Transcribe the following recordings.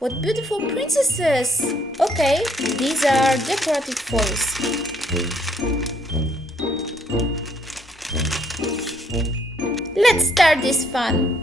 What beautiful princesses! Okay, these are decorative foils. Let's start this fun.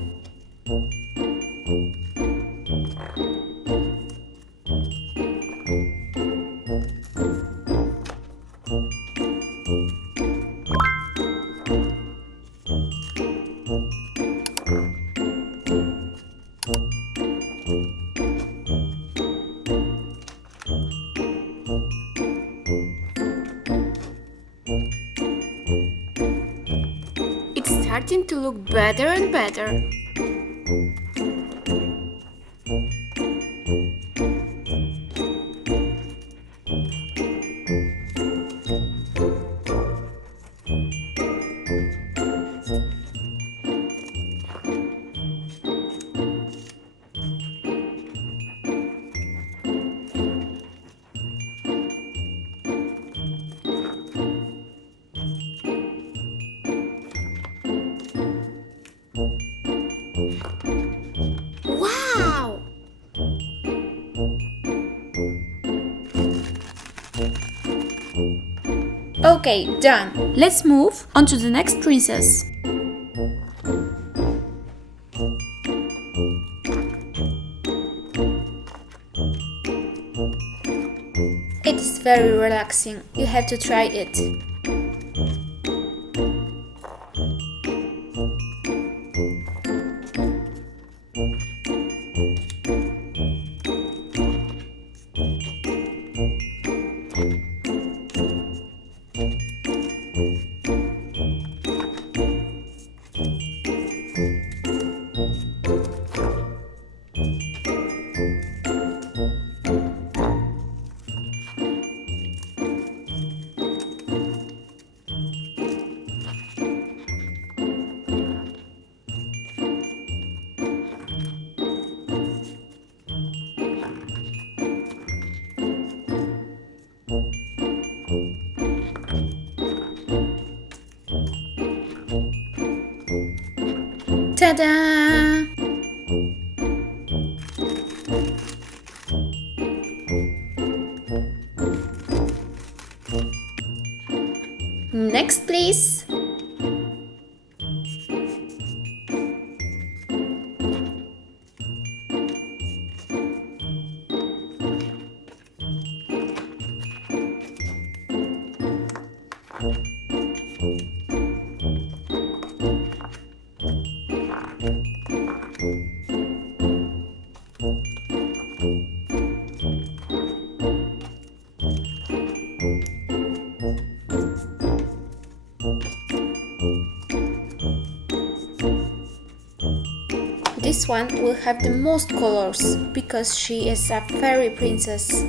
It's starting to look better and better. Wow! Okay, done. Let's move on to the next princess. It is very relaxing. You have to try it. Ta-da! Next, please. This one will have the most colors because she is a fairy princess.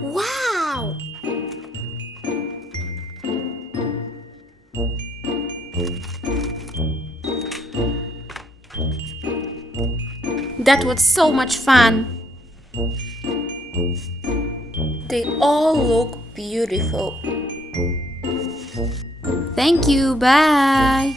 Wow! That was so much fun! They all look beautiful. Thank you, bye!